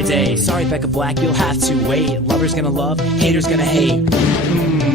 my day. Sorry, Becca Black, you'll have to wait. Lovers gonna love, haters gonna hate.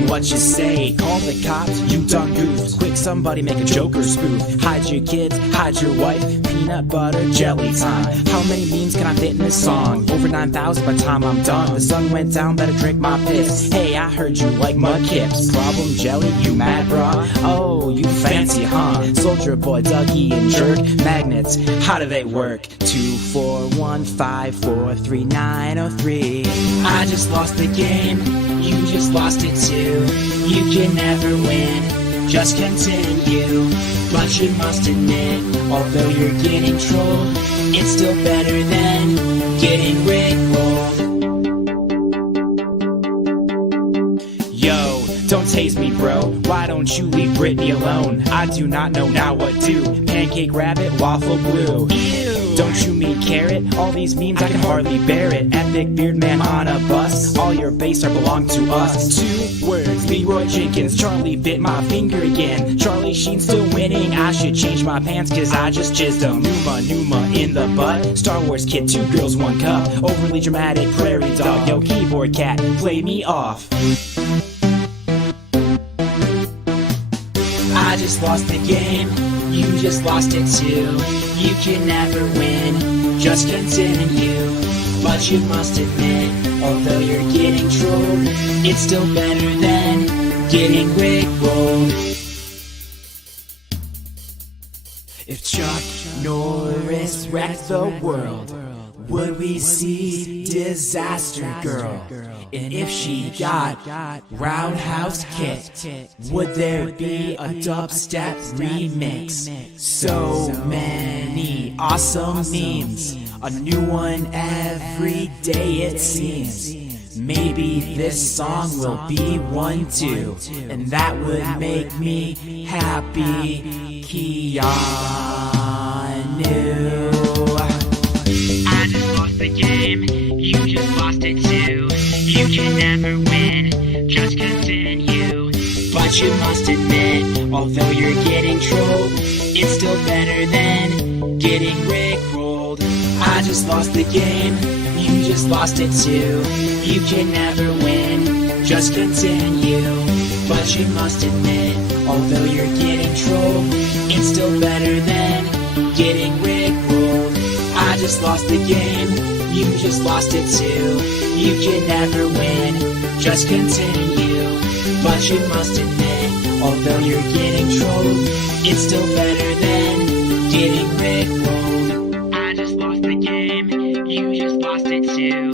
What you say? Call the cops, you done goofed. Quick, somebody make a joke or spoof. Hide your kids, hide your wife. Peanut butter jelly time. How many memes can I fit in this song? Over 9,000 by the time I'm done. The sun went down, better drink my piss. Hey, I heard you like mud kips. Problem jelly, you mad brah? Oh, you fancy, huh? Soldier boy, Dougie and Jerk. Magnets, how do they work? 241543903. I just lost the game, you just lost it too. You can never win, just continue. But you must admit, although you're getting trolled, it's still better than getting rickrolled. Yo, don't tase me, bro. Why don't you leave Britney alone? I do not know now what do. Pancake rabbit, waffle blue. Ew. Don't you mean carrot? All these memes, I can hardly bear it. Epic beard man on a bus. All your base are belong to us. 2 words, Leroy Jenkins. Charlie bit my finger again. Charlie Sheen still winning. I should change my pants cause I just jizzed them. Numa in the butt. Star Wars kid, 2 girls, 1 cup. Overly dramatic prairie dog. Yo, keyboard cat, play me off. I just lost the game, you just lost it too. You can never win, just continue. But you must admit, although you're getting trolled, it's still better than getting rickrolled. If Chuck Norris wrecked the world, would we see Disaster Girl? And if she got roundhouse kicked, would there be a dubstep remix? So many awesome memes, a new one every day it seems. Maybe this song will be one too, and that would make me happy. Keanu. I just lost the game, you just lost it too. You can never win, just continue. But you must admit, although you're getting trolled, it's still better than getting rickrolled. I just lost the game, you just lost it too. You can never win, just continue. But you must admit, although you're getting trolled, it's still better than getting rickrolled. I just lost the game, you just lost it too. You can never win, just continue. But you must admit, although you're getting trolled, it's still better than getting rickrolled. I just lost the game, you just lost it too.